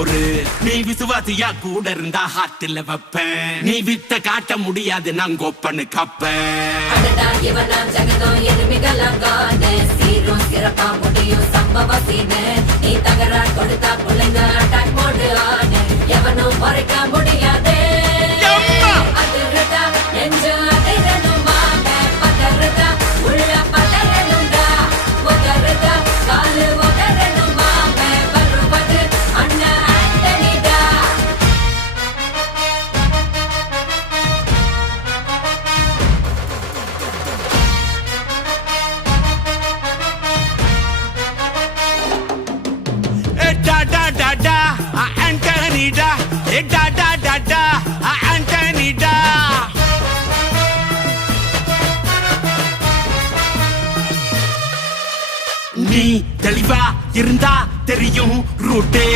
பொறு. நீ விசுவாசியா கூட இருந்தா ஹார்ட்ல வைப்பேன். நீ வித்த காட்ட முடியாது நான் கோப்பனு கப்பேன். சீரும் சிறப்பா முடியும் சம்பவ சீனு. நீ தகராறு கொடுத்தா பிள்ளைங்க அட்டாக் மோடு ஆனு. எவனும் மறைக்க முடியாது. அதிருதா நெஞ்சு அதிரணுமாங்க. பதறுதா உள்ள பதறணுண்டா. உதறுதா காலு உதறணுமாங்க. வருவது அண்ணன் ஆண்டனிடா. Antonida, Antonida. நீ தெளிவா இருந்தா தெரியும் ரூட்டே.